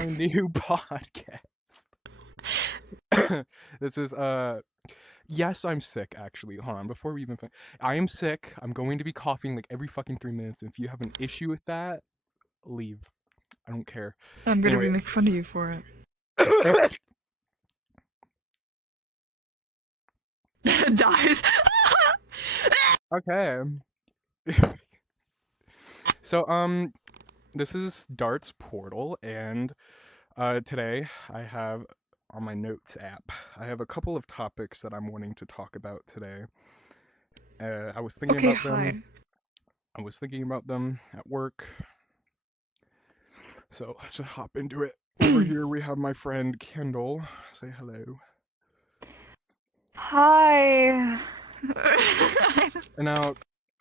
my new podcast. This is yes, I'm sick actually. Hold on, before we even I am sick. I'm going to be coughing like every fucking 3 minutes. If you have an issue with that, leave. I don't care. I'm gonna Anyway. be making fun of you for it. Dies. Okay. So this is Dart's Portal, and today I have on my notes app, I have a couple of topics that I'm wanting to talk about today. I was thinking Okay, about hi. them. I was thinking about them at work. So let's just hop into it. Over here we have my friend Kendal. Say hello. Hi. And now,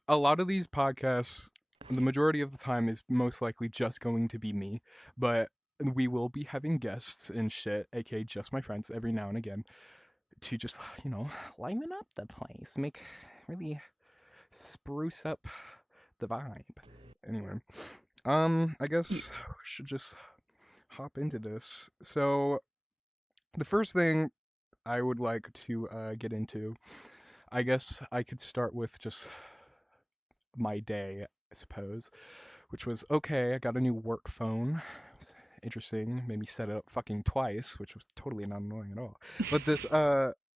a lot of these podcasts, the majority of the time, is most likely just going to be me, but we will be having guests and shit, aka just my friends, every now and again, to just, liven up the place, really spruce up the vibe. Anyway, I guess we should just hop into this. So, the first thing I would like to get into, I guess I could start with just my day, I suppose, which was okay. I got a new work phone. It was interesting. Made me set it up fucking twice, which was totally not annoying at all. But this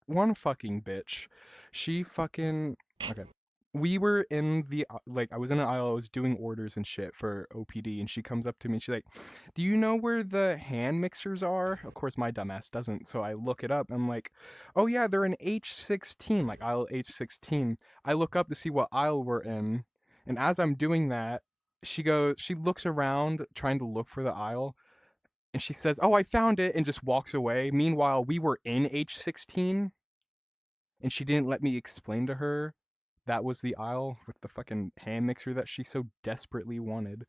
one fucking bitch, she fucking okay. We were in the I was in an aisle. I was doing orders and shit for OPD, and she comes up to me. And she's like, "Do you know where the hand mixers are?" Of course, my dumbass doesn't. So I look it up. And I'm like, "Oh yeah, they're in H16, like aisle H16." I look up to see what aisle we're in, and as I'm doing that, she looks around trying to look for the aisle, and she says, "Oh, I found it," and just walks away. Meanwhile, we were in H16, and she didn't let me explain to her that was the aisle with the fucking hand mixer that she so desperately wanted.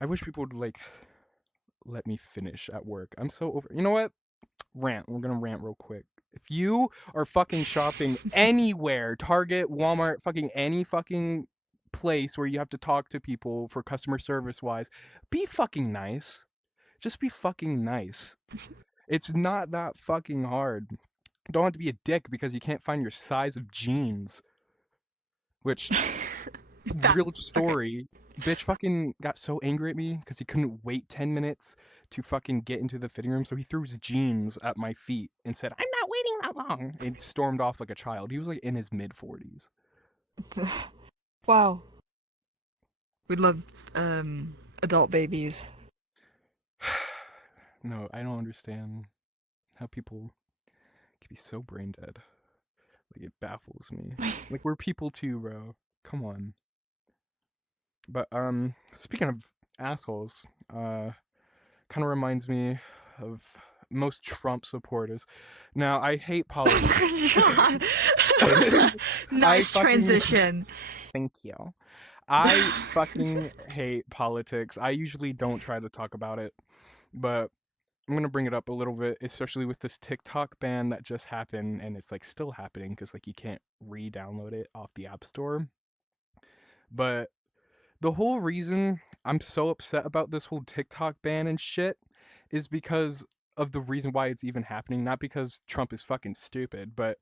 I wish people would let me finish at work. I'm so over. You know what? Rant. We're gonna rant real quick. If you are fucking shopping anywhere, Target, Walmart, fucking any fucking place where you have to talk to people for customer service wise, be fucking nice. Just be fucking nice. It's not that fucking hard. Don't have to be a dick because you can't find your size of jeans. Which, real story, bitch fucking got so angry at me because he couldn't wait 10 minutes to fucking get into the fitting room, so he threw his jeans at my feet and said, "I'm not waiting that long," and stormed off like a child. He was like in his mid-40s. Wow. We love adult babies. No, I don't understand how people can be so brain dead. Like, it baffles me. Like, we're people too, bro. Come on. But speaking of assholes, kind of reminds me of most Trump supporters. Now, I hate politics. Nice transition. Thank you. I fucking hate politics. I usually don't try to talk about it, but I'm gonna bring it up a little bit, especially with this TikTok ban that just happened, and it's like still happening because like you can't re-download it off the App Store. But the whole reason I'm so upset about this whole TikTok ban and shit is because of the reason why it's even happening. Not because Trump is fucking stupid, but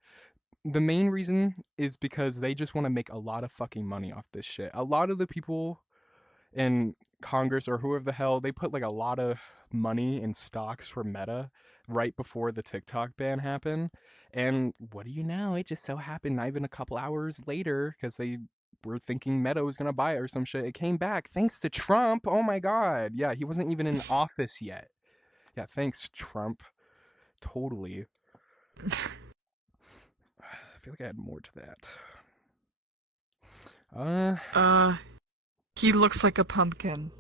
the main reason is because they just want to make a lot of fucking money off this shit. A lot of the people in Congress or whoever the hell, they put like a lot of money in stocks for Meta right before the TikTok ban happened. And what do you know? It just so happened not even a couple hours later, because they were thinking Meta was going to buy it or some shit. It came back thanks to Trump. Oh my God. Yeah, he wasn't even in office yet. Yeah, thanks, Trump. Totally. I feel like I had more to that. He looks like a pumpkin.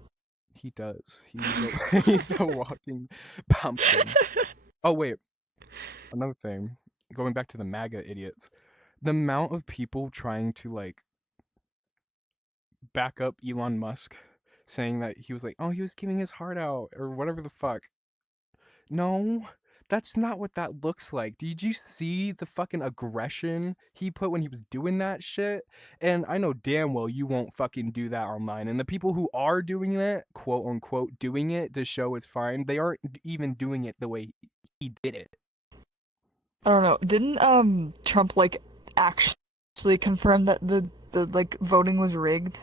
He does. He's a walking pumpkin. Oh, wait. Another thing. Going back to the MAGA idiots. The amount of people trying to, like, back up Elon Musk, saying that he was like, oh, he was giving his heart out, or whatever the fuck. No. That's not what that looks like. Did you see the fucking aggression he put when he was doing that shit? And I know damn well you won't fucking do that online. And the people who are doing it, quote unquote, doing it to show it's fine, they aren't even doing it the way he did it. I don't know. Didn't Trump like actually confirm that the like voting was rigged?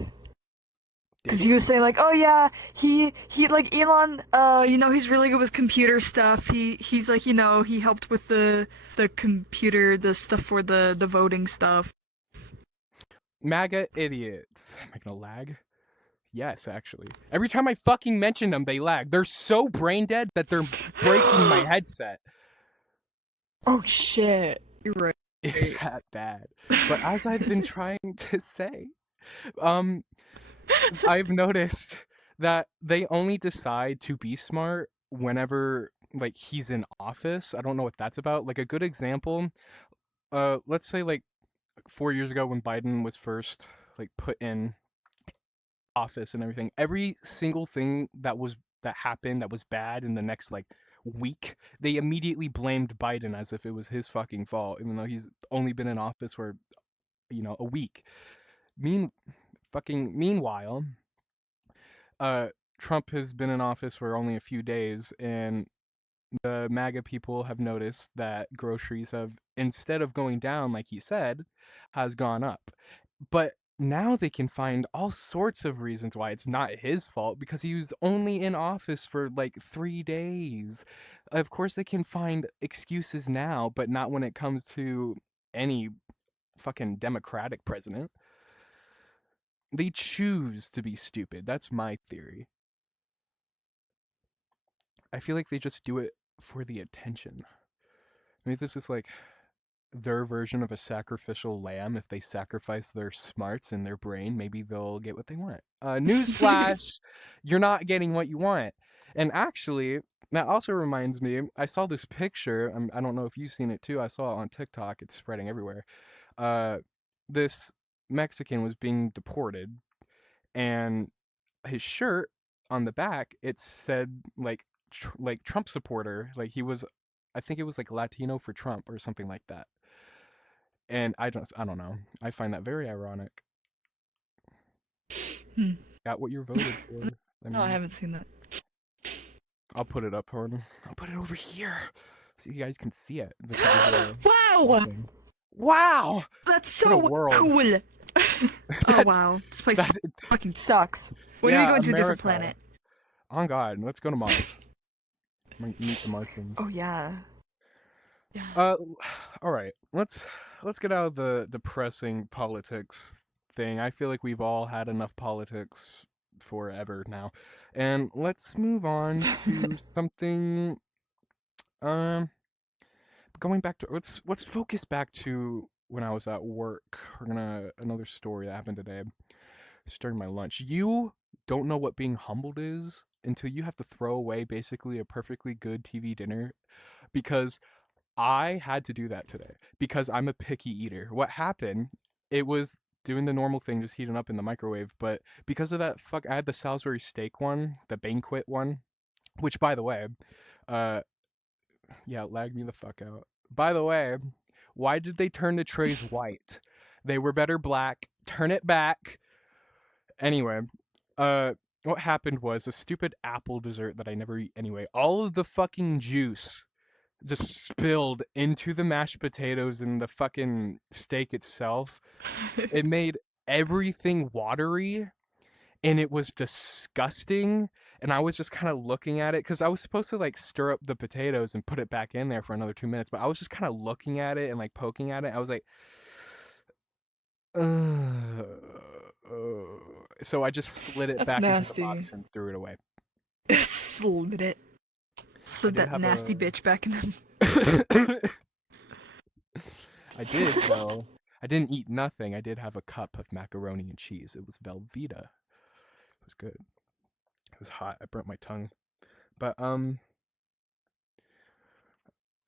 Because he was saying like, oh yeah, he like Elon, you know, he's really good with computer stuff. He's like, you know, he helped with the computer, the stuff for the voting stuff. MAGA idiots. Am I gonna lag? Yes, actually. Every time I fucking mention them, they lag. They're so brain dead that they're breaking my headset. Oh shit, you're right. It's that bad. But as I've been trying to say, I've noticed that they only decide to be smart whenever like he's in office. I don't know what that's about. Like a good example, let's say like 4 years ago when Biden was first like put in office and everything, every single thing that happened that was bad in the next like week, they immediately blamed Biden as if it was his fucking fault, even though he's only been in office for a week. Meanwhile, Trump has been in office for only a few days, and the MAGA people have noticed that groceries have, instead of going down like he said, has gone up. But now they can find all sorts of reasons why it's not his fault because he was only in office for like 3 days. Of course, they can find excuses now, but not when it comes to any fucking Democratic president. They choose to be stupid. That's my theory. I feel like they just do it for the attention. Maybe this is like their version of a sacrificial lamb. If they sacrifice their smarts and their brain, maybe they'll get what they want. Newsflash, you're not getting what you want. And actually, that also reminds me, I saw this picture. I don't know if you've seen it too. I saw it on TikTok. It's spreading everywhere. This Mexican was being deported, and his shirt on the back it said like Trump supporter. Like he was, I think it was like Latino for Trump or something like that. And I don't know. I find that very ironic. Got what you're voted for. No, I haven't seen that. I'll put it up, Horn. I'll put it over here so you guys can see it. Wow! Wow! That's so What a world. cool! Oh wow, this place fucking sucks. When are we going to a different planet? On God, let's go to Mars. Meet the Martians. Oh yeah. Yeah. All right. Let's get out of the depressing politics thing. I feel like we've all had enough politics forever now, and let's move on to something. Going back to let's focus back to when I was at work. Another story that happened today. It's during my lunch. You don't know what being humbled is until you have to throw away basically a perfectly good TV dinner, because I had to do that today because I'm a picky eater. What happened? It was doing the normal thing, just heating up in the microwave. But because of that, I had the Salisbury steak one, the banquet one, which, by the way, yeah, lag me the fuck out. By the way, why did they turn the trays white? They were better black. Turn it back. Anyway, what happened was a stupid apple dessert that I never eat anyway. All of the fucking juice just spilled into the mashed potatoes and the fucking steak itself. It made everything watery, and it was disgusting. And I was just kind of looking at it because I was supposed to like stir up the potatoes and put it back in there for another 2 minutes, but I was just kind of looking at it and like poking at it. I was like, so I just slid it back into the box and threw it away. Slid it. Slid that nasty bitch back in them. I did, though. I didn't eat nothing. I did have a cup of macaroni and cheese. It was Velveeta. It was good. It was hot. I burnt my tongue. But,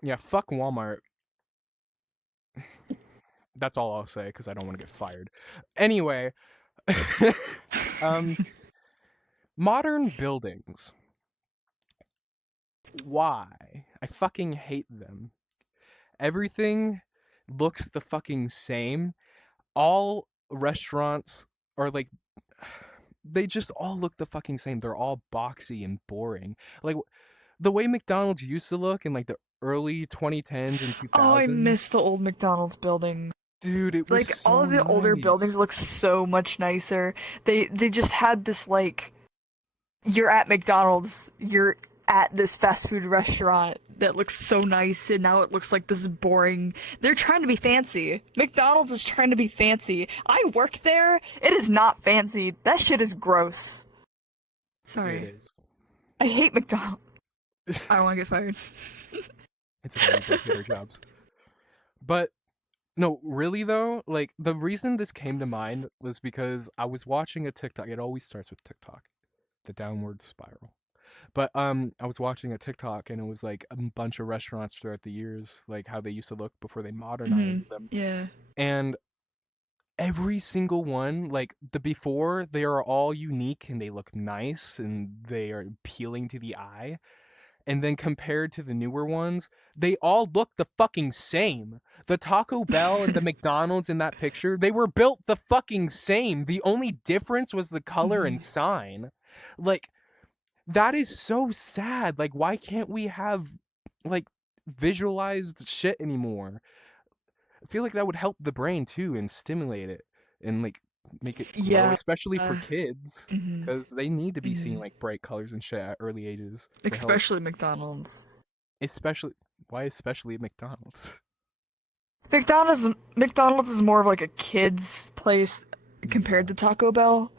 yeah, fuck Walmart. That's all I'll say, because I don't want to get fired. Anyway, modern buildings. Why? I fucking hate them. Everything looks the fucking same. All restaurants are like they just all look the fucking same. They're all boxy and boring. Like the way McDonald's used to look in like the early 2010s and Oh, I 2000s. miss the old McDonald's building. Dude, it was Like all so of the older buildings nice. look so much nicer. They just had this like you're at McDonald's, you're at this fast food restaurant that looks so nice, and now it looks like this is boring. They're trying to be fancy. McDonald's is trying to be fancy. I work there. It is not fancy. That shit is gross. It Sorry. is. I hate McDonald's. I don't want to get fired. It's okay, we both hate our jobs. But no, really though, like the reason this came to mind was because I was watching a TikTok. It always starts with TikTok, the downward spiral. But I was watching a TikTok and it was like a bunch of restaurants throughout the years, like how they used to look before they modernized them. Yeah. And every single one, like the before, they are all unique and they look nice and they are appealing to the eye. And then compared to the newer ones, they all look the fucking same. The Taco Bell and the McDonald's in that picture, they were built the fucking same. The only difference was the color and sign. Like, that is so sad. Like, why can't we have, like, visualized shit anymore? I feel like that would help the brain too and stimulate it and, like, make it glow, Yeah. especially for kids. Mhm. Because they need to be seeing, Mhm. like, bright colors and shit at early ages. To help. Especially McDonald's. Why especially at McDonald's? McDonald's is more of like a kids place compared to Taco Bell.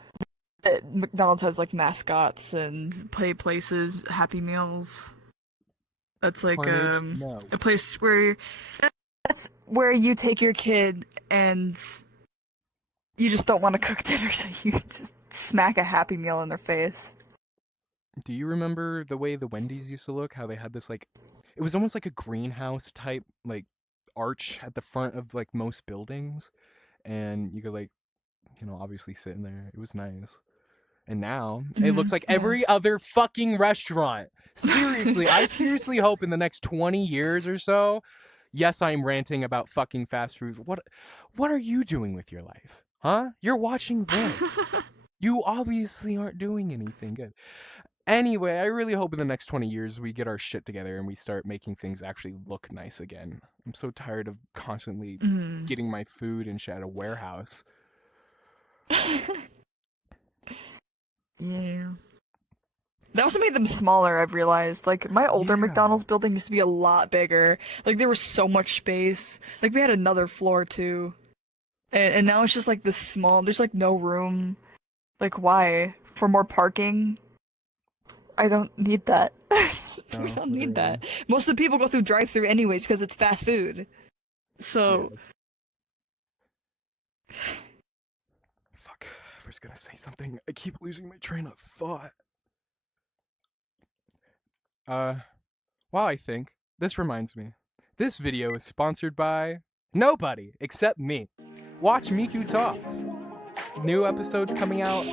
McDonald's has like mascots and play places, Happy Meals. That's like Carnage? No. a place where that's where you take your kid and you just don't want to cook dinner, so you just smack a Happy Meal in their face. Do you remember the way the Wendy's used to look? How they had this like, it was almost like a greenhouse type like arch at the front of like most buildings, and you could like, obviously sit in there. It was nice. And now it looks like every other fucking restaurant. Seriously, I seriously hope in the next 20 years or so. Yes, I'm ranting about fucking fast food. What are you doing with your life? Huh? You're watching this. You obviously aren't doing anything good. Anyway, I really hope in the next 20 years we get our shit together and we start making things actually look nice again. I'm so tired of constantly getting my food and shit at a warehouse. Yeah. That also made them smaller, I've realized. Like, my older McDonald's building used to be a lot bigger. Like, there was so much space. Like, we had another floor, too. And now it's just, like, this small... There's, like, no room. Like, why? For more parking? I don't need that. We don't need that. Most of the people go through drive-thru anyways, because it's fast food. So... Yeah. Fuck. I was gonna say something. I keep losing my train of thought. Well, I think this reminds me. This video is sponsored by nobody except me. Watch Miku Talks. New episodes coming out.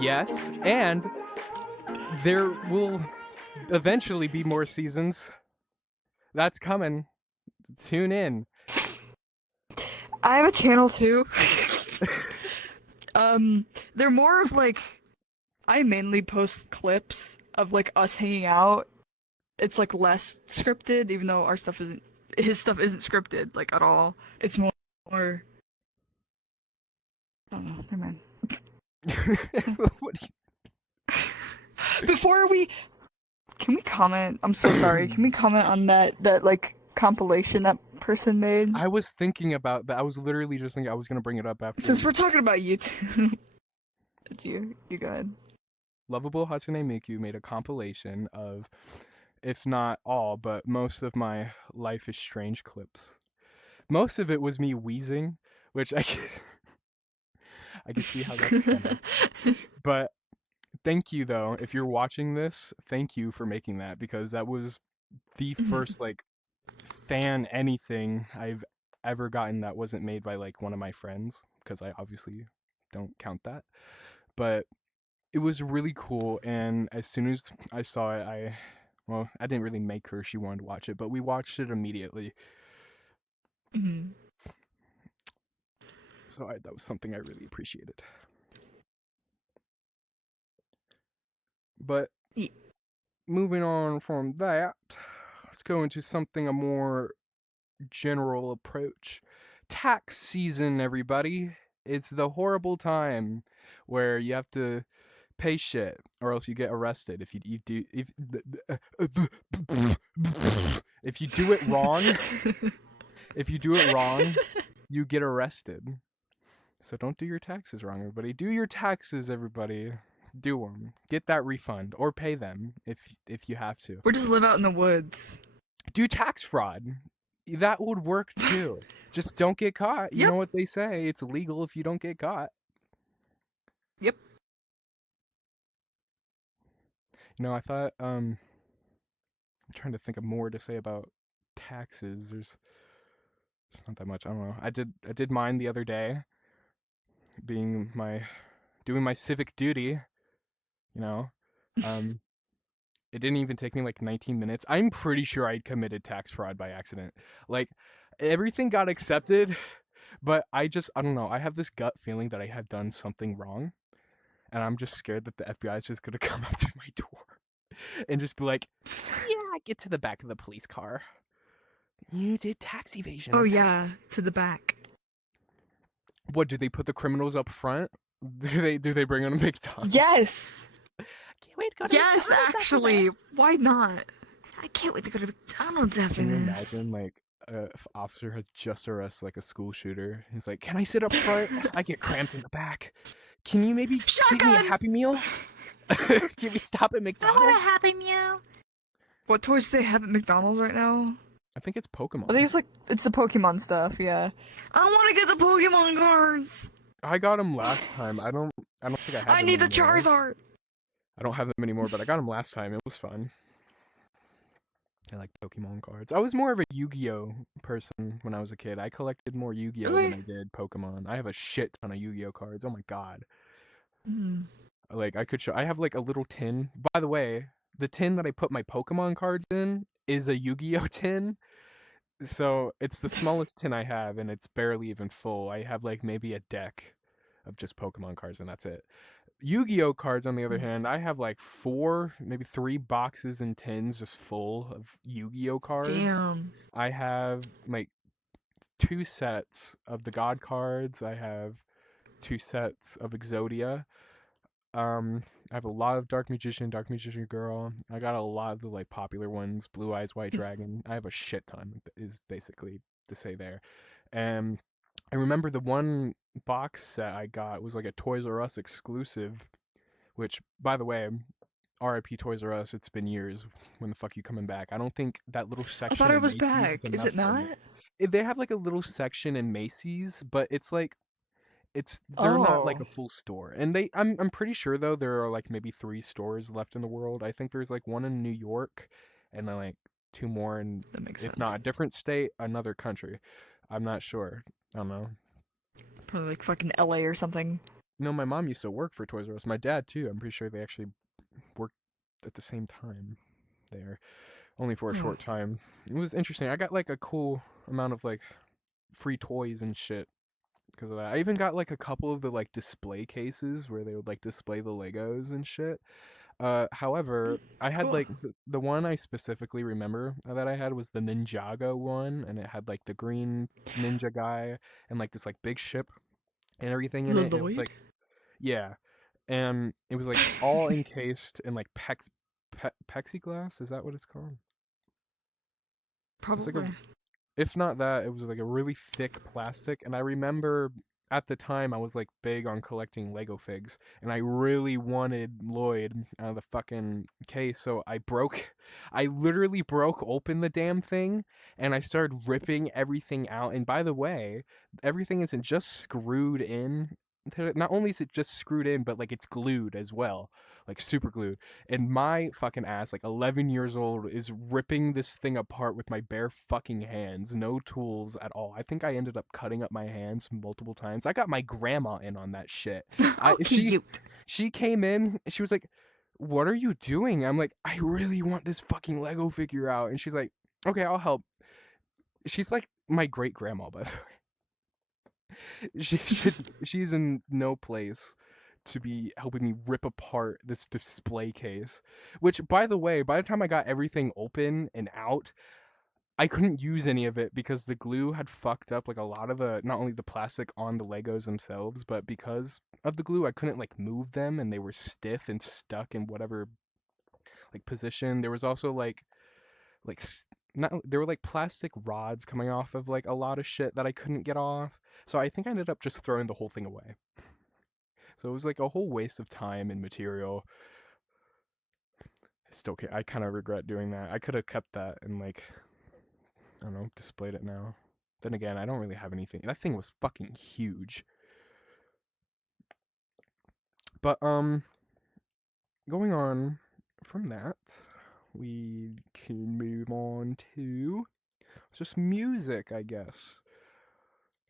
Yes, and there will eventually be more seasons. That's coming. Tune in. I have a channel too. They're more of like, I mainly post clips of like us hanging out. It's like less scripted, even though his stuff isn't scripted like at all. It's more. I don't know. Never mind. What do Before we, can we comment? I'm so sorry. Can we comment on that like compilation that person made? I was thinking about that. I was literally just thinking I was gonna bring it up after. Since we're talking about YouTube, it's you. You go ahead. Lovable Hatsune Miku made a compilation of, if not all, but most of my Life is Strange clips. Most of it was me wheezing, which I can see how that's funny. But thank you though, if you're watching this, thank you for making that, because that was the first like fan anything I've ever gotten that wasn't made by like one of my friends, because I obviously don't count that. But it was really cool, and as soon as I saw it, I Well, I didn't really make her. She wanted to watch it, but we watched it immediately. Mm-hmm. So that was something I really appreciated. But Yeah. moving on from that, let's go into something a more general approach. Tax season, everybody. It's the horrible time where you have to pay shit or else you get arrested if you do if you do it wrong. If you do it wrong, you get arrested. So don't do your taxes wrong, everybody. Do your taxes, everybody. Do them. Get that refund or pay them if you have to. Or just live out in the woods. Do tax fraud. That would work too. Just don't get caught. You Yep. know what they say. It's illegal if you don't get caught. Yep. I thought I'm trying to think of more to say about taxes. There's not that much. I don't know. I did mine the other day, doing my civic duty, you know. It didn't even take me like 19 minutes. I'm pretty sure I'd committed tax fraud by accident. Like everything got accepted, but I don't know. I have this gut feeling that I have done something wrong, and I'm just scared that the FBI is just going to come up to my door and just be like, "Yeah, get to the back of the police car. You did tax evasion." Oh yeah, to the back. What, do they put the criminals up front? Do they bring on McDonald's? Yes. Can't wait to go to Yes, McDonald's after actually. this. Why not? I can't wait to go to McDonald's after Can you this. imagine, like, if officer has just arrested like a school shooter? He's like, "Can I sit up front? I get cramped in the back. Can you maybe give me a Shotgun! Happy Meal? Can we stop at I McDonald's?" want a Happy Meal. What toys do they have at McDonald's right now? I think it's Pokemon. I think it's the Pokemon stuff. Yeah. I want to get the Pokemon cards. I got them last time. I don't think I have I them need the anymore. Charizard. I don't have them anymore, but I got them last time. It was fun. I like Pokemon cards. I was more of a Yu-Gi-Oh person when I was a kid. I collected more Yu-Gi-Oh than I did Pokemon. I have a shit ton of Yu-Gi-Oh cards. Oh my god. Like, I have like a little tin. By the way, the tin that I put my Pokemon cards in is a Yu-Gi-Oh tin. So it's the smallest tin I have, and it's barely even full. I have like maybe a deck of just Pokemon cards, and that's it. Yu-Gi-Oh cards, on the other hand, I have like 4, maybe 3 boxes and tins just full of Yu-Gi-Oh cards. Damn. I have like 2 sets of the God cards. I have 2 sets of Exodia. I have a lot of Dark Magician Girl. I got a lot of the like popular ones, Blue Eyes White Dragon. I have a shit ton, is basically to say there. And I remember the one box set I got was like a Toys R Us exclusive, which, by the way, RIP Toys R Us, it's been years. When the fuck you coming back? I don't think that little section I thought it in was Macy's back. is Is it enough for not? me. They have like a little section in Macy's, but it's like they're not like a full store. And I'm pretty sure though there are like maybe 3 stores left in the world. I think there's like one in New York and then like 2 more in, That makes if sense. not a different state, another country. I'm not sure. I don't know. Probably like fucking LA or something. No, my mom used to work for Toys R Us. My dad too. I'm pretty sure they actually worked at the same time there, only for a short time. It was interesting. I got like a cool amount of like free toys and shit because of that. I even got like a couple of the like display cases where they would like display the Legos and shit. However, I had Cool. like the one I specifically remember that I had was the Ninjago one, and it had like the green ninja guy and like this like big ship and everything in it. And it was like, yeah, and it was like all encased in like plexiglass. Is that what it's called? Probably. It's like if not that, it was like a really thick plastic. And I remember at the time I was like big on collecting Lego figs, and I really wanted Lloyd out of the fucking case. So I literally broke open the damn thing, and I started ripping everything out. And by the way, everything isn't just screwed in. Not only is it just screwed in, but like it's glued as well, like super glued. And my fucking ass, like 11 years old, is ripping this thing apart with my bare fucking hands, no tools at all. I think I ended up cutting up my hands multiple times. I got my grandma in on that shit. How cute. She came in, she was like, what are you doing? I'm like, I really want this fucking Lego figure out. And she's like, okay, I'll help. She's like my great grandma, by the way. She's in no place to be helping me rip apart this display case. Which, by the way, by the time I got everything open and out, I couldn't use any of it because the glue had fucked up like a lot of the, not only the plastic on the Legos themselves, but because of the glue, I couldn't like move them and they were stiff and stuck in whatever like position. There was also like not, there were like plastic rods coming off of like a lot of shit that I couldn't get off. So I think I ended up just throwing the whole thing away. So it was like a whole waste of time and material. I kind of regret doing that. I could have kept that and like, I don't know, displayed it now. Then again, I don't really have anything. That thing was fucking huge. But going on from that, we can move on to just music, I guess.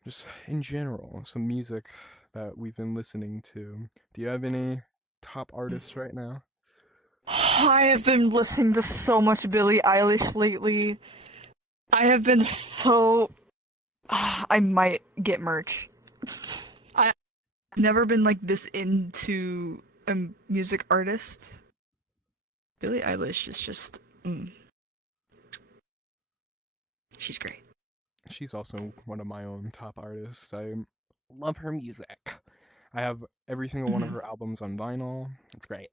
Just in general, some music that we've been listening to. Do you have any top artists right now? I have been listening to so much Billie Eilish lately. I have been so. I might get merch. I've never been like this into a music artist. Billie Eilish is just. She's great. She's also one of my own top artists. I love her music. I have every single one of her albums on vinyl. It's great.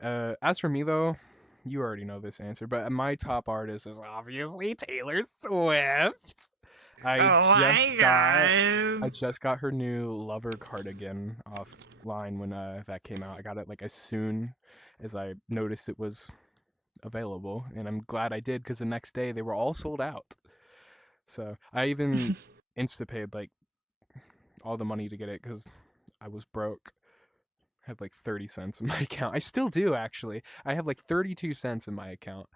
As for me though, you already know this answer, but my top artist is obviously Taylor Swift. I just got her new Lover cardigan offline when that came out. I got it like as soon as I noticed it was available, and I'm glad I did because the next day they were all sold out. So I even Instapaid like all the money to get it because I was broke. I had like 30 cents in my account. I still do actually. I have like 32 cents in my account.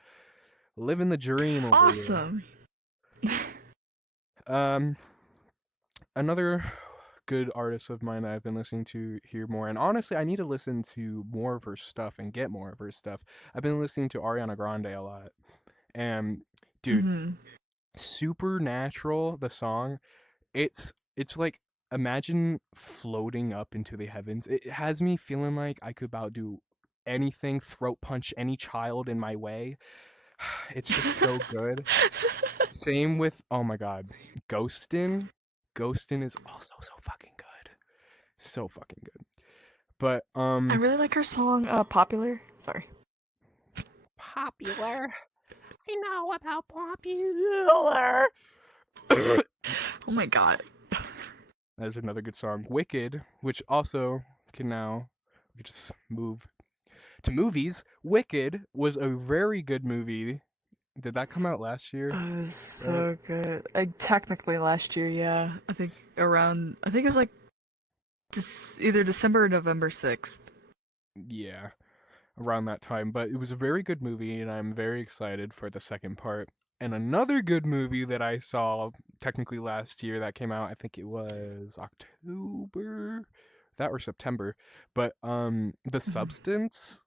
Living the dream over Awesome. here. Another good artist of mine that I've been listening to here more, and honestly, I need to listen to more of her stuff and get more of her stuff. I've been listening to Ariana Grande a lot, and dude, Supernatural, the song, it's like imagine floating up into the heavens. It has me feeling like I could about do anything, throat punch any child in my way. It's just so good. Same with oh my god, Ghostin'. Ghostin' is also so fucking good. So fucking good. But I really like her song Popular. Sorry. Popular. I know about Popular. Oh my god. That is another good song. Wicked, which also we could just move to movies. Wicked was a very good movie. Did that come out last year? It was so good. Technically last year, yeah. I think it was like either December or November 6th. Yeah, around that time. But it was a very good movie, and I'm very excited for the second part. And another good movie that I saw technically last year that came out, I think it was October, that or September. But The Substance,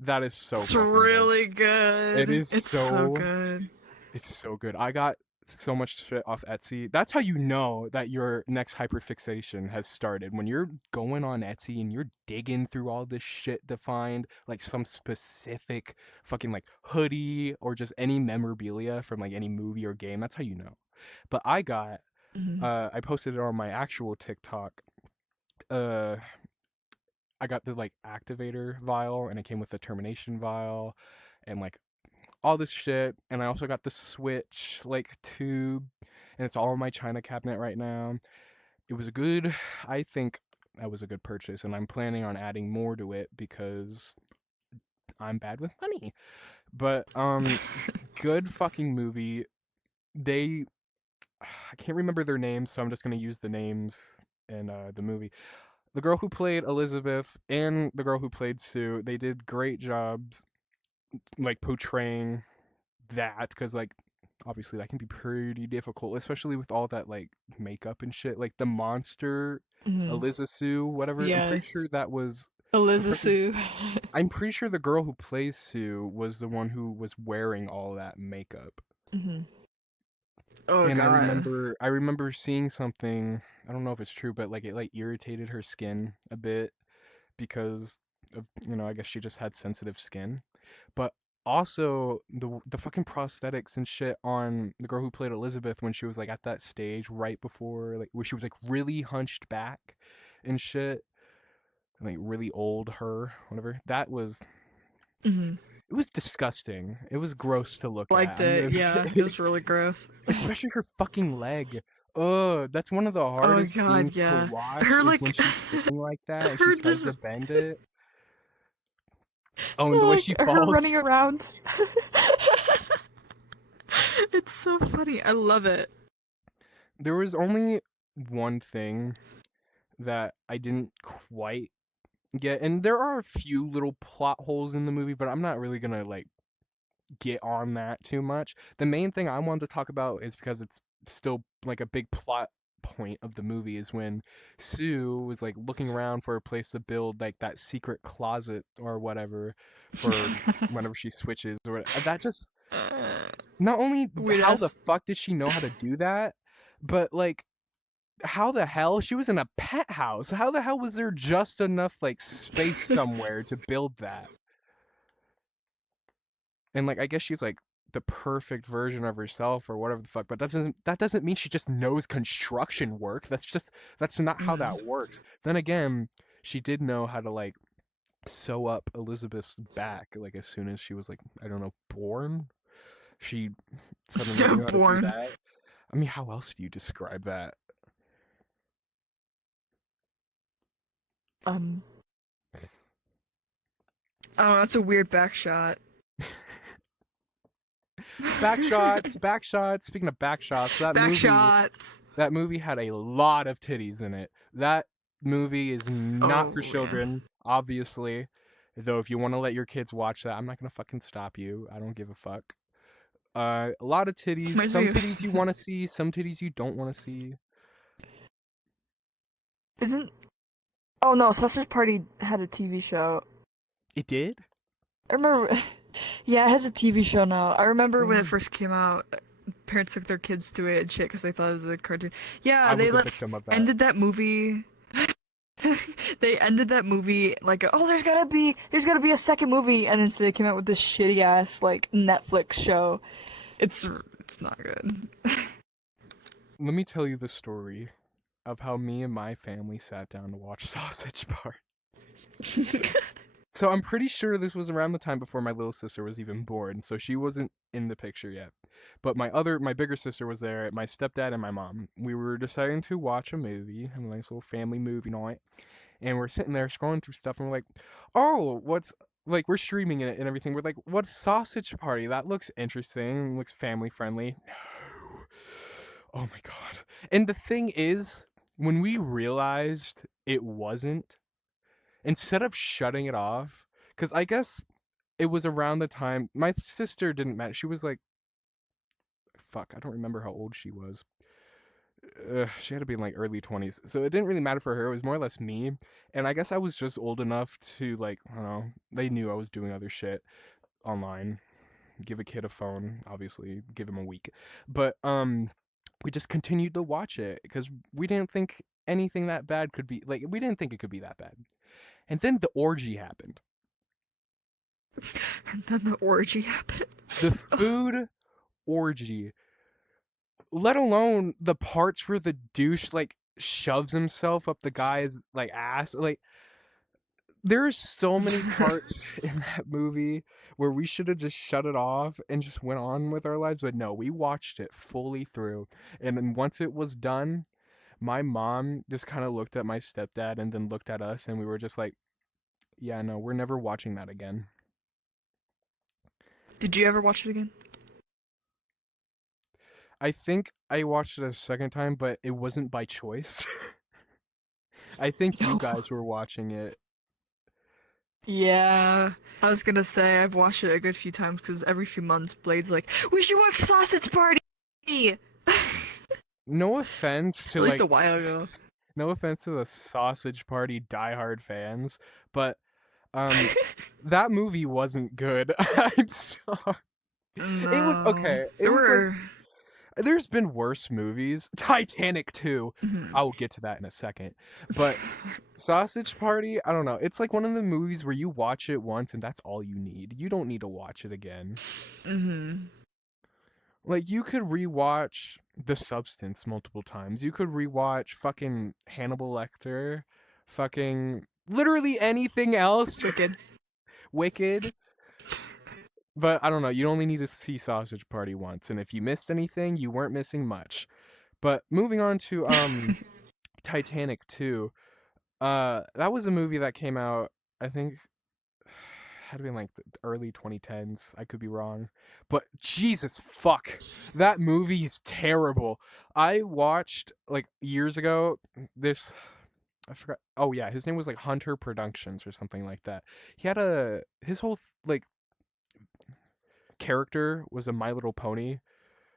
that is so It's fucking really good. It is It's so good. It's so good. I got so much shit off Etsy. That's how you know that your next hyperfixation has started. When you're going on Etsy and you're digging through all this shit to find like some specific fucking like hoodie or just any memorabilia from like any movie or game. That's how you know. But I got I posted it on my actual TikTok. I got the like activator vial and it came with the termination vial and like all this shit, and I also got the Switch like tube, and it's all in my China cabinet right now. It was a good, I think that was a good purchase, and I'm planning on adding more to it because I'm bad with money. But good fucking movie. They, I can't remember their names, so I'm just gonna use the names in the movie. The girl who played Elizabeth and the girl who played Sue, they did great jobs like portraying that because like obviously that can be pretty difficult, especially with all that like makeup and shit, like the monster Eliza Sue whatever. I'm Yeah. pretty sure that was Eliza I'm pretty sure the girl who plays Sue was the one who was wearing all that makeup. Mm-hmm. Oh And god. I remember seeing something, I don't know if it's true, but like it like irritated her skin a bit because of, I guess she just had sensitive skin. But also the fucking prosthetics and shit on the girl who played Elizabeth when she was like at that stage right before like where she was like really hunched back and shit, like really old her, whatever. That was Mm-hmm. it was disgusting. It was gross to look at. Liked I'm it. gonna Yeah, it was really gross. especially her fucking leg. Oh, that's one of the Oh hardest god, scenes to yeah. watch Her is when like she's sitting like that and she her tries just to bend it. Oh, and the way like she her falls. running around. It's so funny. I love it. There was only one thing that I didn't quite get, and there are a few little plot holes in the movie, but I'm not really gonna like get on that too much. The main thing I wanted to talk about is because it's still like a big plot point of the movie is when Sue was like looking around for a place to build like that secret closet or whatever for whenever she switches or that just not only Weird how the ass. fuck did she know how to do that, but like how the hell she was in a pet house? How the hell was there just enough like space somewhere to build that? And like I guess she's like the perfect version of herself or whatever the fuck, but that doesn't mean she just knows construction work. That's not how Mm. that works. Then again, she did know how to like sew up Elizabeth's back like as soon as she was like, I don't know, born. She suddenly knew how to do Born. that. I mean, how else do you describe that? Um. Oh, that's a weird back shot. Back shots, back shots. Speaking of back shots, Back shots. that movie had a lot of titties in it. That movie is not Oh for yeah. children, obviously. Though if you want to let your kids watch that, I'm not gonna fucking stop you. I don't give a fuck. A lot of titties. Reminds Some me of... titties you want to see, some titties you don't want to see. Isn't... Oh no, Sausage Party had a TV show. It did. I remember... Yeah, it has a TV show now. I remember when it Mm. first came out, parents took their kids to it and shit because they thought it was a cartoon. Yeah, I they was a like victim of that. ended that movie... They ended that movie like, oh, there's gotta be a second movie, and then so they came out with this shitty ass like Netflix show. It's not good. Let me tell you the story of how me and my family sat down to watch Sausage Party. So I'm pretty sure this was around the time before my little sister was even born, so she wasn't in the picture yet. But my bigger sister was there, my stepdad and my mom. We were deciding to watch a movie, have a nice little family movie night, and we're sitting there scrolling through stuff, and we're like, oh, what's like we're streaming it and everything. We're like, what's Sausage Party? That looks interesting, looks family friendly. No. Oh my god. And the thing is, when we realized it wasn't, instead of shutting it off, because I guess it was around the time my sister didn't matter. She was like, fuck, I don't remember how old she was. She had to be in like early 20s, so it didn't really matter for her. It was more or less me, and I guess I was just old enough to like, I don't know. They knew I was doing other shit online. Give a kid a phone, obviously, give him a week, but we just continued to watch it because we didn't think anything that bad could be like we didn't think it could be that bad. And then the orgy happened. And then the orgy happened. The food orgy. Let alone the parts where the douche like shoves himself up the guy's like ass. Like there's so many parts in that movie where we should have just shut it off and just went on with our lives. But no, we watched it fully through. And then once it was done, my mom just kind of looked at my stepdad and then looked at us, and we were just like, yeah, no, we're never watching that again. Did you ever watch it again? I think I watched it a second time, but it wasn't by choice. I think you guys were watching it. Yeah, I was gonna say I've watched it a good few times because every few months Blade's like, we should watch Sausage Party. No offense to At least like, a while ago. no offense to the Sausage Party diehard fans, but that movie wasn't good. I'm sorry. It was No. okay. It There was like were. there's been worse movies. Titanic 2. Mhm. I'll get to that in a second. But Sausage Party, I don't know. It's like one of the movies where you watch it once and that's all you need. You don't need to watch it again. Mhm. Like you could rewatch The Substance multiple times. You could rewatch fucking Hannibal Lecter, fucking literally anything else. Wicked. Wicked. But I don't know, you only need to see Sausage Party once, and if you missed anything, you weren't missing much. But moving on to Titanic 2. That was a movie that came out, I think had to be in like the early 2010s. I could be wrong. But Jesus fuck. That movie is terrible. I watched like years ago this I forgot. Oh yeah, his name was like Hunter Productions or something like that. He had his whole like character was a My Little Pony,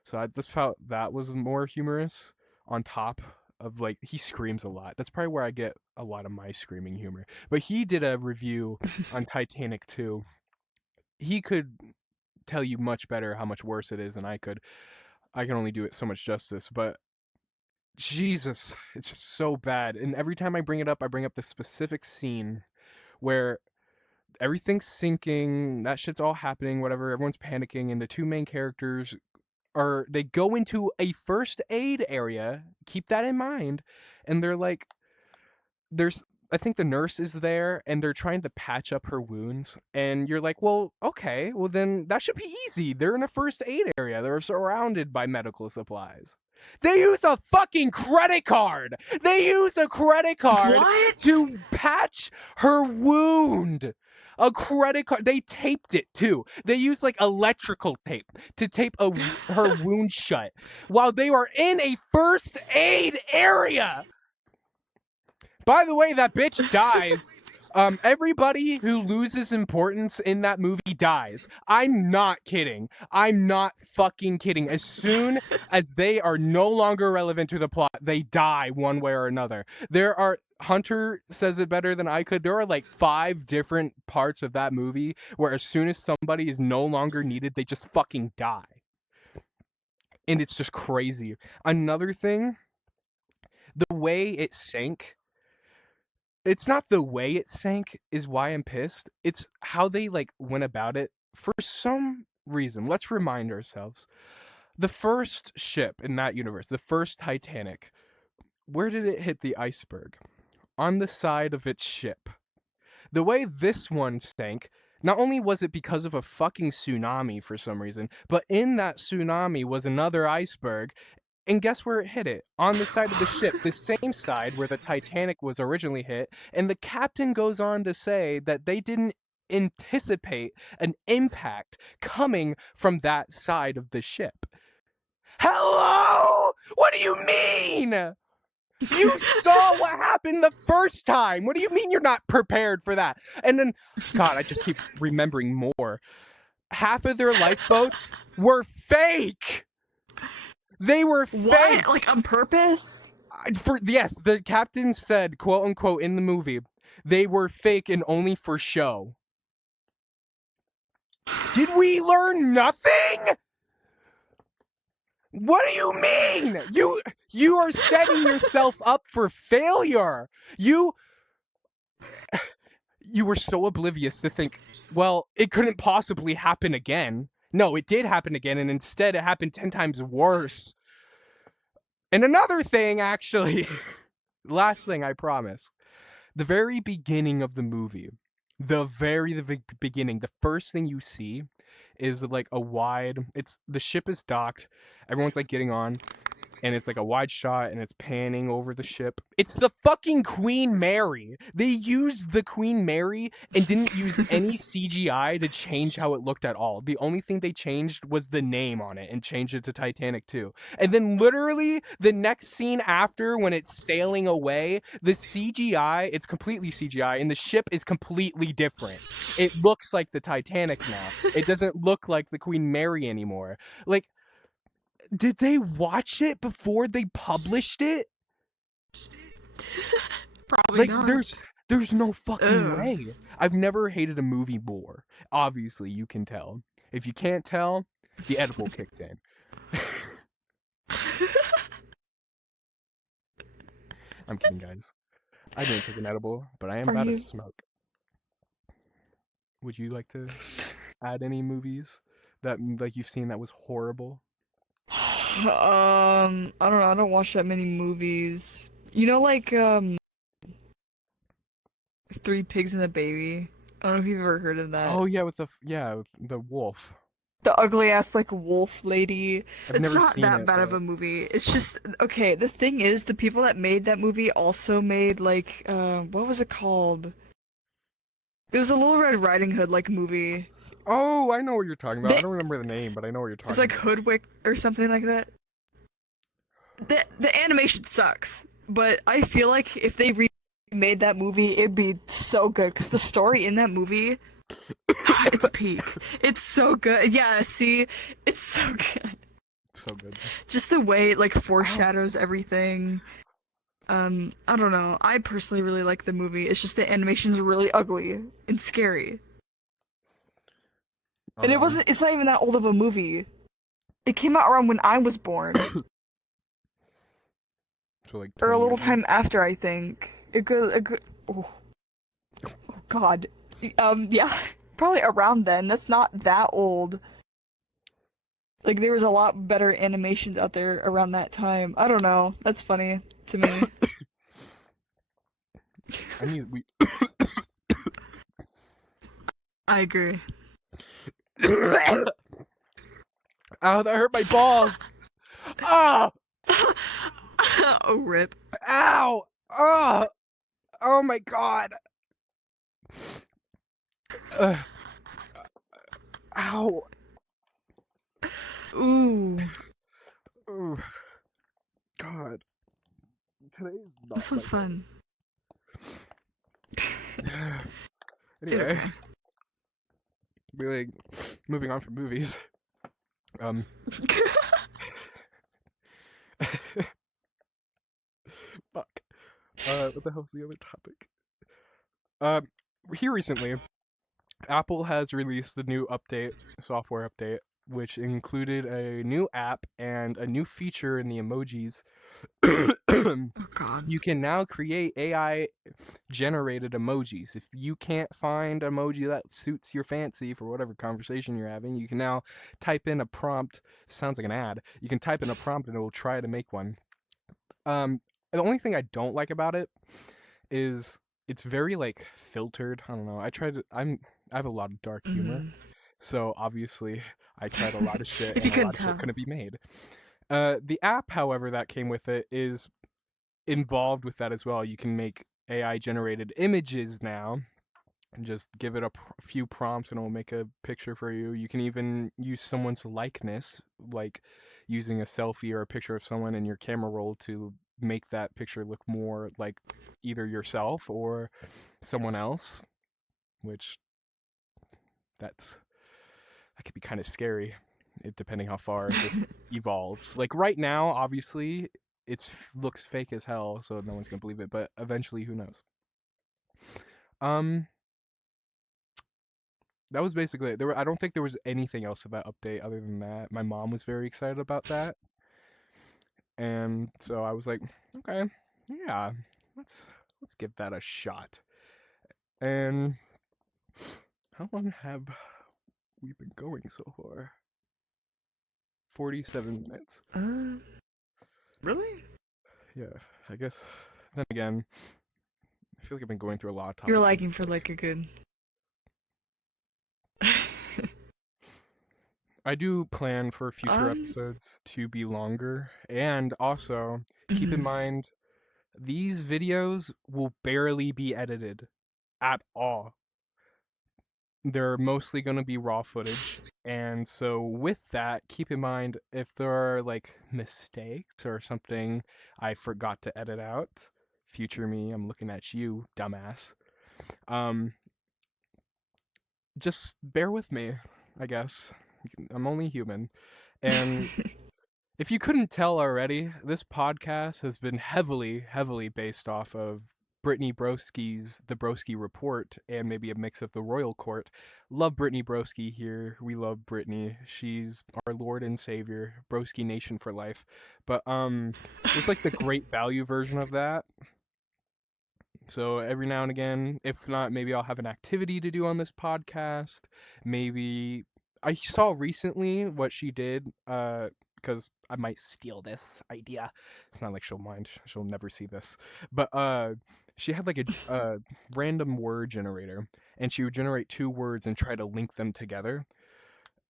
so I just felt that was more humorous on top of like he screams a lot. That's probably where I get a lot of my screaming humor. But he did a review on Titanic 2. He could tell you much better how much worse it is than I could. I can only do it so much justice, but Jesus, it's just so bad. And every time I bring it up, I bring up the specific scene where everything's sinking, that shit's all happening, whatever, everyone's panicking, and the two main characters they go into a first aid area, keep that in mind, and they're like, I think the nurse is there and they're trying to patch up her wounds, and you're like, well, okay, well then that should be easy. They're in a first aid area, they're surrounded by medical supplies. They use a fucking credit card. They use a credit card What? to patch her wound. A credit card. They taped it too. They used like electrical tape to tape her wound shut while they were in a first aid area. By the way, that bitch dies. Everybody who loses importance in that movie dies. I'm not kidding. I'm not fucking kidding. As soon as they are no longer relevant to the plot, they die one way or another. Hunter says it better than I could. There are like 5 different parts of that movie where as soon as somebody is no longer needed, they just fucking die. And it's just crazy. Another thing, the way it sank. It's not the way it sank is why I'm pissed. It's how they like went about it. For some reason, let's remind ourselves. The first ship in that universe, the first Titanic, where did it hit the iceberg? On the side of its ship. The way this one sank, not only was it because of a fucking tsunami for some reason, but in that tsunami was another iceberg. And guess where it hit it? On the side of the ship, the same side where the Titanic was originally hit. And the captain goes on to say that they didn't anticipate an impact coming from that side of the ship. Hello? What do you mean? You saw what happened the first time. What do you mean you're not prepared for that? And then, God, I just keep remembering more. Half of their lifeboats were fake. They were fake. What? Like on purpose? Yes, the captain said, quote unquote, in the movie, they were fake and only for show. Did we learn nothing? What do you mean? You are setting yourself up for failure. You were so oblivious to think, well, it couldn't possibly happen again. No, it did happen again, and instead it happened 10 times worse. And another thing, actually, last thing, I promise. The very beginning of the movie, the beginning, the first thing you see is like the ship is docked, everyone's like getting on, and it's like a wide shot and it's panning over the ship. It's the fucking Queen Mary. They used the Queen Mary and didn't use any CGI to change how it looked at all. The only thing they changed was the name on it and changed it to Titanic 2. And then literally the next scene after, when it's sailing away, the CGI, it's completely CGI and the ship is completely different. It looks like the Titanic now. It doesn't look like the Queen Mary anymore. Like, did they watch it before they published it? Probably Like, not. there's no fucking Ugh. way. I've never hated a movie more. Obviously, you can tell. If you can't tell, the edible kicked in. I'm kidding, guys. I didn't take an edible, but I am Are about to you? smoke. Would you like to add any movies that like you've seen that was horrible? I don't know. I don't watch that many movies. You know, like Three Pigs and a Baby. I don't know if you've ever heard of that. Oh yeah, with the wolf. The ugly ass like wolf lady. I've It's never not seen that it, bad of but a movie. It's just okay. The thing is, the people that made that movie also made like what was it called? It was a Little Red Riding Hood like movie. oh, I know what you're talking about. I They, don't remember the name, but I know what you're it's talking like about. Hoodwick or something like that. The animation sucks, but I feel like if they remade that movie, it'd be so good because the story in that movie, it's peak. It's so good. Yeah, see, it's so good. So good. Just the way it like Oh, foreshadows everything. I don't know. I personally really like the movie. It's just the animation's really ugly and scary. oh And it no. wasn't. It's not even that old of a movie. It came out around when I was born, So like or a 20 little years ago. time after, I think. It could. It could. Oh, God. Yeah, probably around then. That's not that old. Like there was a lot better animations out there around that time. I don't know. That's funny to me. I need we. I agree. Ow, that hurt my balls. Ah, Oh, rip. ow, ah, oh my god. Uh, ow. Ooh, Oh, God. Today's not this my one's fun. day. It's Anyway, okay. really moving on from movies. Um, fuck. What the hell's the other topic? Um, here recently, Apple has released the new update, software update, which included a new app and a new feature in the emojis. Oh God. You can now create AI generated emojis. If you can't find emoji that suits your fancy for whatever conversation you're having, you can now type in a prompt. Sounds like an ad. You can type in a prompt and it will try to make one. The only thing I don't like about it is it's very like filtered. I don't know. I have a lot of dark humor. Mm. So obviously I tried a lot of shit If you and a couldn't lot of shit tell. couldn't be made. The app, however, that came with it is involved with that as well. You can make AI generated images now and just give it a few prompts and it'll make a picture for you. You can even use someone's likeness, like using a selfie or a picture of someone in your camera roll to make that picture look more like either yourself or someone else, which that's that could be kind of scary depending how far this evolves. Like right now, obviously, it looks fake as hell, so no one's gonna believe it. But eventually, who knows? Um, that was basically it. I don't think there was anything else to that update other than that. My mom was very excited about that, and so I was like, okay, yeah, let's let's give that a shot. And how long have we been going so far? 47 minutes. Uh, really? Yeah, I guess. Then again, I feel like I've been going through a lot of You're topics really lagging for quick. like a good. I do plan for future um. episodes to be longer, and also keep in Mhm. mind these videos will barely be edited at all. They're mostly going to be raw footage. And so, with that, keep in mind if there are like mistakes or something I forgot to edit out, future me, I'm looking at you, dumbass. Um, just bear with me, I guess. I'm only human. And if you couldn't tell already, this podcast has been heavily based off of Brittany Broski's The Broski Report and maybe a mix of The Royal Court. Love Brittany Broski here. We love Brittany. She's our Lord and Savior, Broski Nation for life. But it's like the great value version of that. So every now and again, if not, maybe I'll have an activity to do on this podcast. Maybe I saw recently what she did, because I might steal this idea. It's not like she'll mind. She'll never see this. But she had like a random word generator, and she would generate 2 words and try to link them together.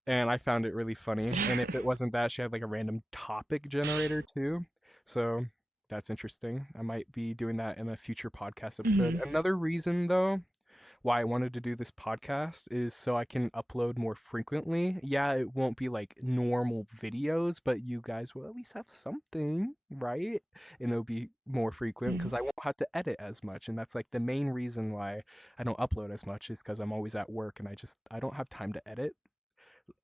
And I found it really funny. And if it wasn't that, she had like a random topic generator too. So that's interesting. I might be doing that in a future podcast episode. Another reason, though, why I wanted to do this podcast is so I can upload more frequently. Yeah, it won't be like normal videos, but you guys will at least have something, right? And it'll be more frequent because I won't have to edit as much. And that's like the main reason why I don't upload as much is because I'm always at work and I don't have time to edit.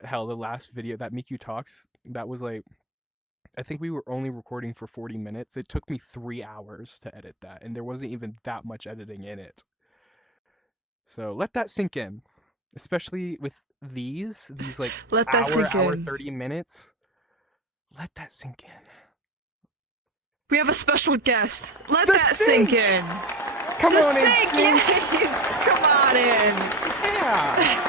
Hell, the last video, that Miku Talks, that was like, I think we were only recording for 40 minutes. It took me 3 hours to edit that, and there wasn't even that much editing in it. So let that sink in, especially with these like Let that sink hour in. 30 minutes. Let that sink in. We have a special guest. Let The that sink! sink in. Come The on in, sink! sink! Yay! Come on in. Yeah!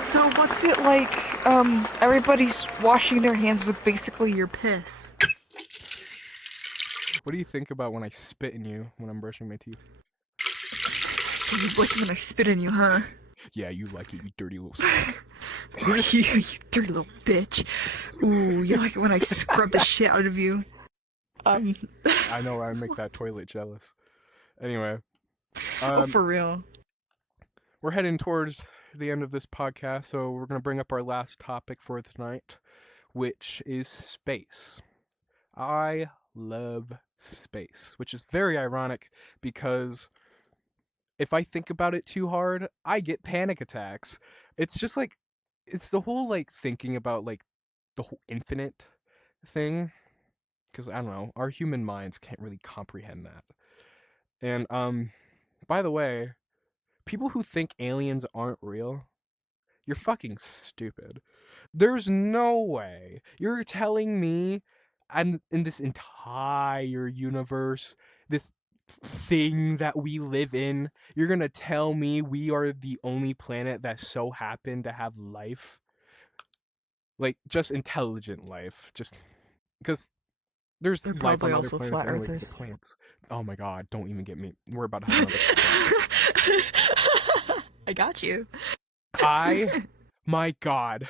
So what's it like, everybody's washing their hands with basically your piss? What do you think about when I spit in you when I'm brushing my teeth? You like it when I spit in you, huh? Yeah, you like it, you dirty little snake. you dirty little bitch. Ooh, you like it when I scrub the shit out of you. I know, I make that toilet jealous. Anyway. Oh, for real. We're heading towards the end of this podcast, so we're going to bring up our last topic for tonight, which is space. I love space, which is very ironic because if I think about it too hard, I get panic attacks. It's just like, it's the whole like thinking about like the whole infinite thing, because I don't know, our human minds can't really comprehend that. And by the way, people who think aliens aren't real, you're fucking stupid. There's no way you're telling me, and in this entire universe, this thing that we live in, you're gonna tell me we are the only planet that so happened to have life? Like, just intelligent life. Just because there's They're life on probably other also planets flat anyway, 'cause earthers. of plants. Oh my god, don't even get me. We're about to have another I got you. my god.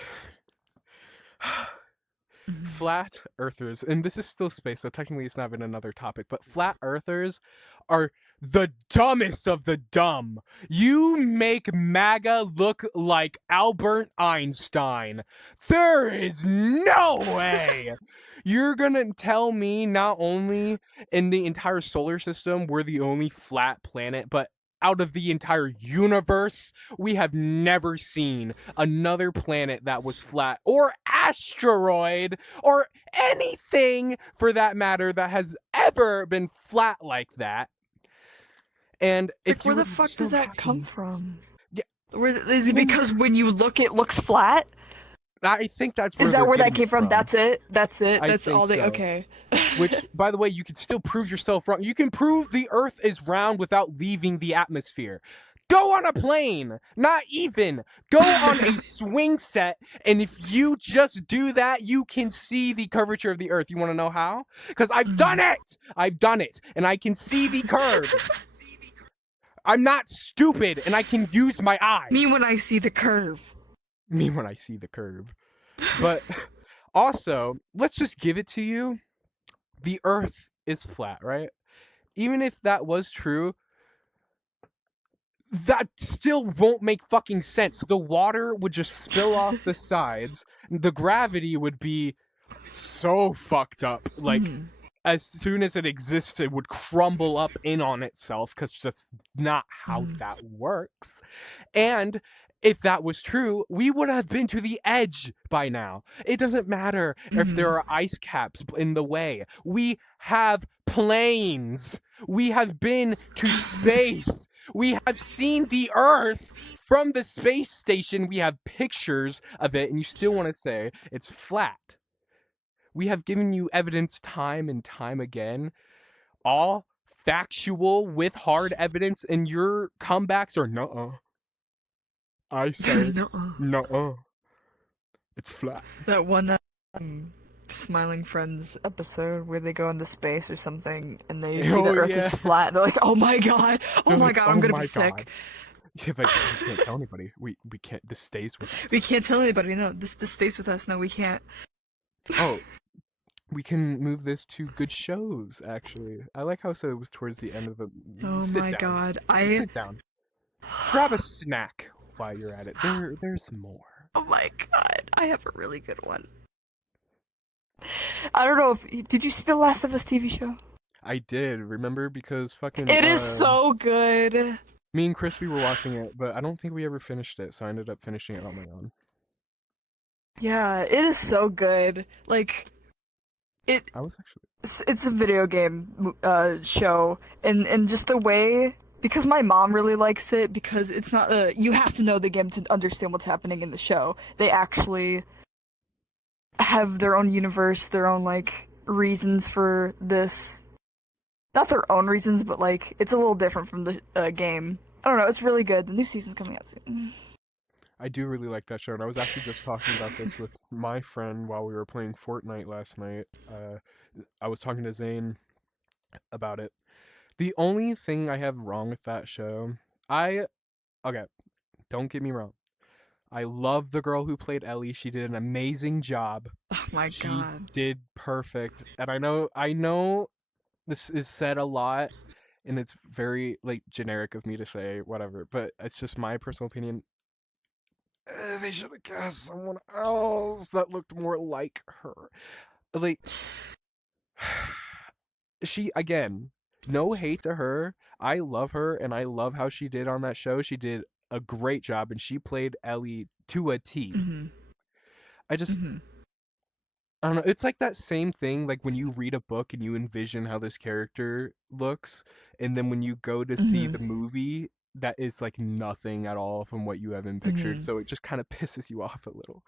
Flat earthers, and this is still space, so technically it's not even another topic, but flat earthers are the dumbest of the dumb. You make MAGA look like Albert Einstein. There is no way you're gonna tell me not only in the entire solar system we're the only flat planet, but out of the entire universe, we have never seen another planet that was flat, or asteroid, or anything for that matter that has ever been flat like that. And if Like, where you the were fuck still does that come talking- from? Yeah. Is it because when you look it looks flat? I think that's where Is that they're where that getting came from? That's it? That's it? I That's think all they... so. Okay. Which, by the way, you can still prove yourself wrong. You can prove the Earth is round without leaving the atmosphere. Go on a plane. Not even. Go on a swing set, and if you just do that, you can see the curvature of the Earth. You want to know how? Because I've done it. I've done it, and I can see the curve. I'm not stupid, and I can use my eyes. Me when I see the curve. Me when I see the curve. But also, let's just give it to you. The Earth is flat, right? Even if that was true, that still won't make fucking sense. The water would just spill off the sides. The gravity would be so fucked up. Like, as soon as it exists, it would crumble up in on itself, because that's not how that works. And if that was true, we would have been to the edge by now. It doesn't matter if there are ice caps in the way. We have planes. We have been to space. We have seen the Earth from the space station. We have pictures of it, and you still want to say it's flat. We have given you evidence time and time again, all factual with hard evidence, and your comebacks are nuh-uh. I say nuh-uh. It's flat. That one Smiling Friends episode where they go into space or something and they see the Earth is flat. They're like, "Oh my god! Oh my god! I'm gonna be sick." Yeah, but we can't tell anybody. We can't. This stays with us. We can't tell anybody. No, this stays with us. No, we can't. Oh, we can move this to good shows. Actually, I like how it was towards the end of the. Oh my god! Sit down. Grab a snack while you're at it. There's more. Oh my god! I have a really good one. I don't know if did you see the Last of Us TV show? I did. Remember, because fucking. It is so good. Me and Crispy were watching it, but I don't think we ever finished it, so I ended up finishing it on my own. Yeah, it is so good. Like, I was actually. It's a video game show, and just the way, because my mom really likes it, because it's not you have to know the game to understand what's happening in the show. They actually have their own universe, their own like reasons for this. Not their own reasons, but like it's a little different from the game. I don't know. It's really good. The new season's coming out soon. I do really like that show, and I was actually just talking about this with my friend while we were playing Fortnite last night. I was talking to Zane about it. The only thing I have wrong with that show, okay, don't get me wrong. I love the girl who played Ellie. She did an amazing job. Oh my god. She did perfect. And I know this is said a lot, and it's very like generic of me to say whatever, but it's just my personal opinion. They should have cast someone else that looked more like her. Like, she, again, no hate to her. I love her, and I love how she did on that show. She did a great job, and she played Ellie to a T. I just, I don't know. It's like that same thing, like when you read a book and you envision how this character looks, and then when you go to see the movie, that is like nothing at all from what you have in pictured. So it just kind of pisses you off a little.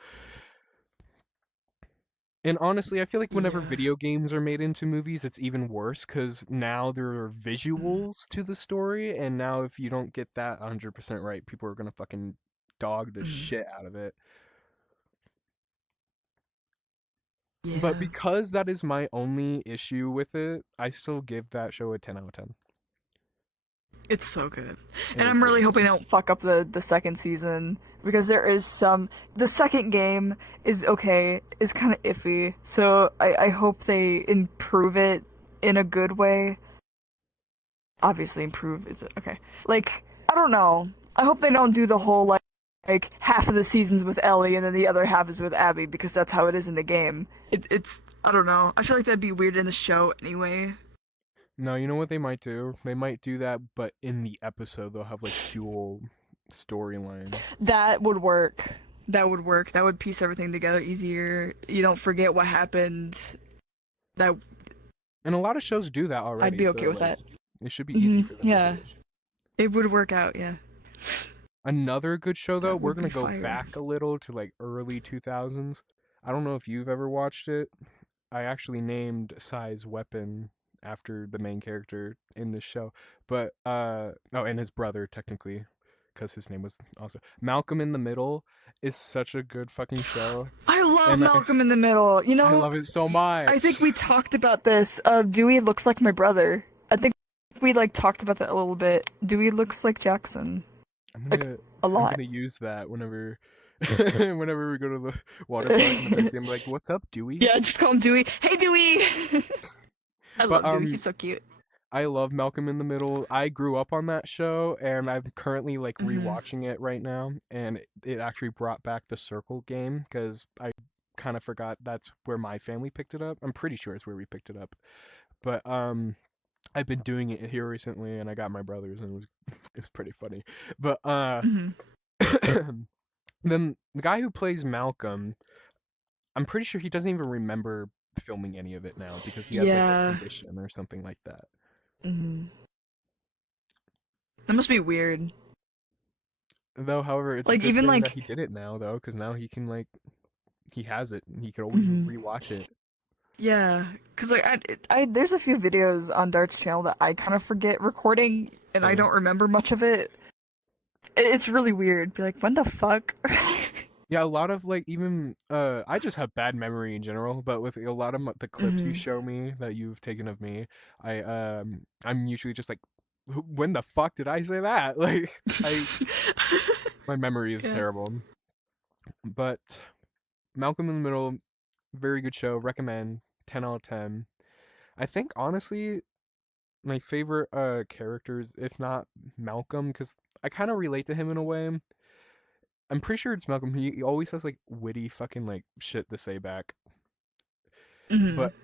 And honestly, I feel like whenever video games are made into movies, it's even worse, because now there are visuals to the story, and now if you don't get that 100% right, people are gonna fucking dog the shit out of it. Yeah. But because that is my only issue with it, I still give that show a 10 out of 10. It's so good. And I'm really hoping they don't fuck up the second season, because there is some... The second game is okay, is kind of iffy, so I hope they improve it in a good way. Obviously improve is it? Okay. Like, I don't know. I hope they don't do the whole, like half of the seasons with Ellie and then the other half is with Abby, because that's how it is in the game. It's... I don't know. I feel like that'd be weird in the show anyway. No, you know what they might do? They might do that, but in the episode they'll have like dual storylines. That would work. That would work. That would piece everything together easier. You don't forget what happened. And a lot of shows do that already. I'd be okay with that. It should be easy for them. Yeah. It would work out, yeah. Another good show though, we're gonna go back a little to like early 2000s. I don't know if you've ever watched it. I actually named Sai's weapon after the main character in this show, but and his brother technically, because his name was also Malcolm in the Middle is such a good fucking show. I love Malcolm in the Middle. You know, I love it so much. I think we talked about this. Dewey looks like my brother. I think we like talked about that a little bit. Dewey looks like Jackson. A lot. I'm gonna use that whenever whenever we go to the water park and I see him, like, "What's up, Dewey?" Yeah, just call him Dewey. Hey, Dewey. I love Dewey. He's so cute. I love Malcolm in the Middle. I grew up on that show, and I'm currently like rewatching it right now, and it actually brought back the circle game, because I kind of forgot that's where my family picked it up. I'm pretty sure it's where we picked it up, But I've been doing it here recently, and I got my brothers, and it was pretty funny. But Mhm. then the guy who plays Malcolm, I'm pretty sure he doesn't even remember filming any of it now because he has like a Yeah. condition or something like that. Mhm. That must be weird. Though, however, it's a Like good even thing that like. he did it now, though, because now he can like he has it and he could always Mhm. rewatch it. Yeah, cause like there's a few videos on Dart's channel that I kind of forget recording, and I Same. don't remember much of it. It's really weird. Be like, when the fuck? Yeah, a lot of like even I just have bad memory in general, but with a lot of the clips you Mhm. show me that you've taken of me, I'm usually just like, When the fuck did I say that?" Like I my memory is Yeah. terrible. But Malcolm in the Middle, very good show. Recommend. 10 out of 10. I think honestly my favorite characters, if not Malcolm, because I kind of relate to him in a way. I'm pretty sure it's Malcolm. He always has like witty fucking like shit to say back. Mhm. But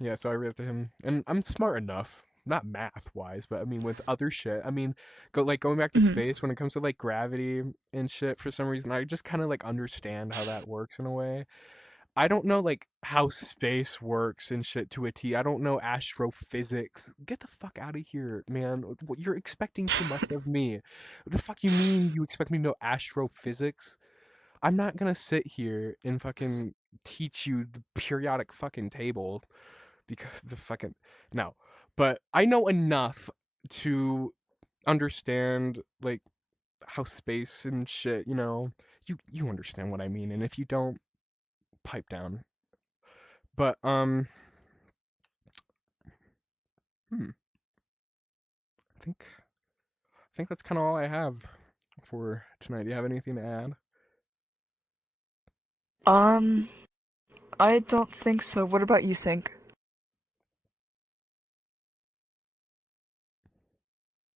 yeah, so I relate to him, and I'm smart enough, not math wise, but I mean with other shit. I mean, going back to Mhm. space when it comes to like gravity and shit. For some reason, I just kind of like understand how that works in a way. I don't know like how space works and shit to a T. I don't know astrophysics. Get the fuck out of here, man. You're expecting too much of me. What the fuck you mean you expect me to know astrophysics? I'm not gonna sit here and fucking teach you the periodic fucking table because the fucking no. But I know enough to understand like how space and shit, you understand what I mean, and if you don't, pipe down. But hmm, I think that's kind of all I have for tonight. Do you have anything to add? Um, I don't think so. What about you, Sync?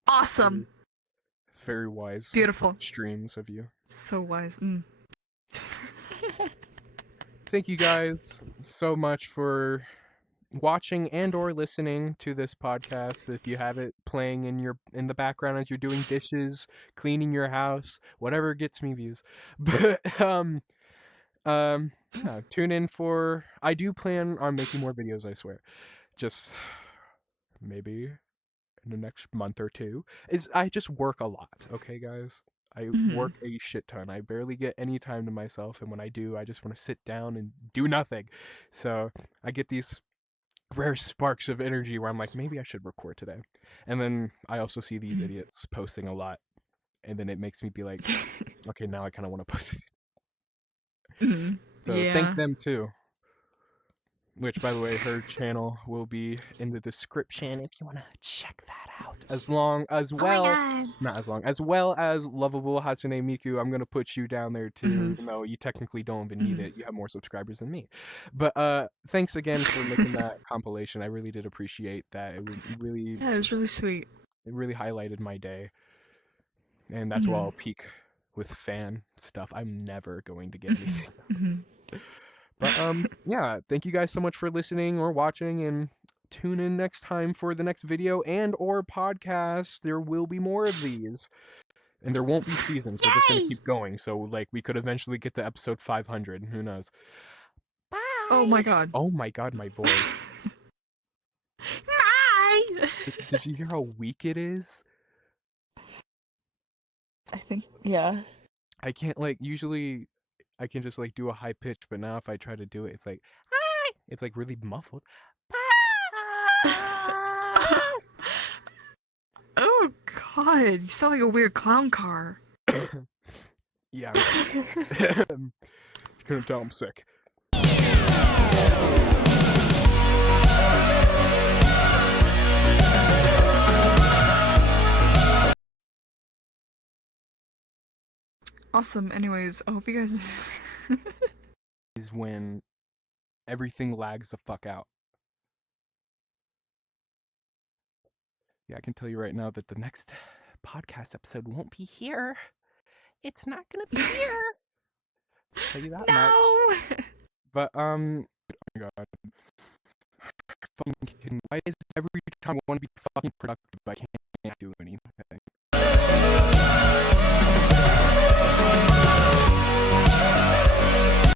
Very, Awesome. very wise Beautiful. streams of you. So wise. Mm. Thank you guys so much for watching and or listening to this podcast. If you have it playing in the background as you're doing dishes, cleaning your house, whatever gets me views. But yeah, tune in for I do plan on making more videos, I swear. Just maybe in the next month or two. Is I just work a lot, okay guys? I Mhm. work a shit ton. I barely get any time to myself, and when I do, I just want to sit down and do nothing. So I get these rare sparks of energy where I'm like, maybe I should record today. And then I also see these Mhm. idiots posting a lot, and then it makes me be like, okay, now I kind of want to post it. Mhm. So thank Yeah. them too. Which, by the way, her channel will be in the description if you want to check that out. Oh my god. As well as Lovable Hatsune Miku. I'm gonna put you down there too, Mhm. even though you technically don't even need Mhm. it. You have more subscribers than me. But thanks again for making that compilation. I really did appreciate that. Yeah, it was really sweet. It really highlighted my day, and that's why Mhm. I'll peak with fan stuff. I'm never going to get Mhm. anything Mhm. else. But yeah, thank you guys so much for listening or watching, and tune in next time for the next video and or podcast. There will be more of these. And there won't be seasons. They're just going to Yay! keep going. So like we could eventually get to episode 500. Who knows? Oh my Bye. god. Oh my god, my voice. Bye! Did you hear how weak it is? I think, yeah. I can't like usually I can just like do a high pitch, but now if I try to do it, it's like hi. It's like really muffled. Oh god, you sound like a weird clown car. Yeah, I'm sick. You couldn't tell I'm sick. Awesome. Anyways, I hope you guys. Is when everything lags the fuck out. Yeah, I can tell you right now that the next podcast episode won't be here. It's not gonna be here. Tell you that much. No! But oh my god, fucking Why is every time I want to be fucking productive, I can't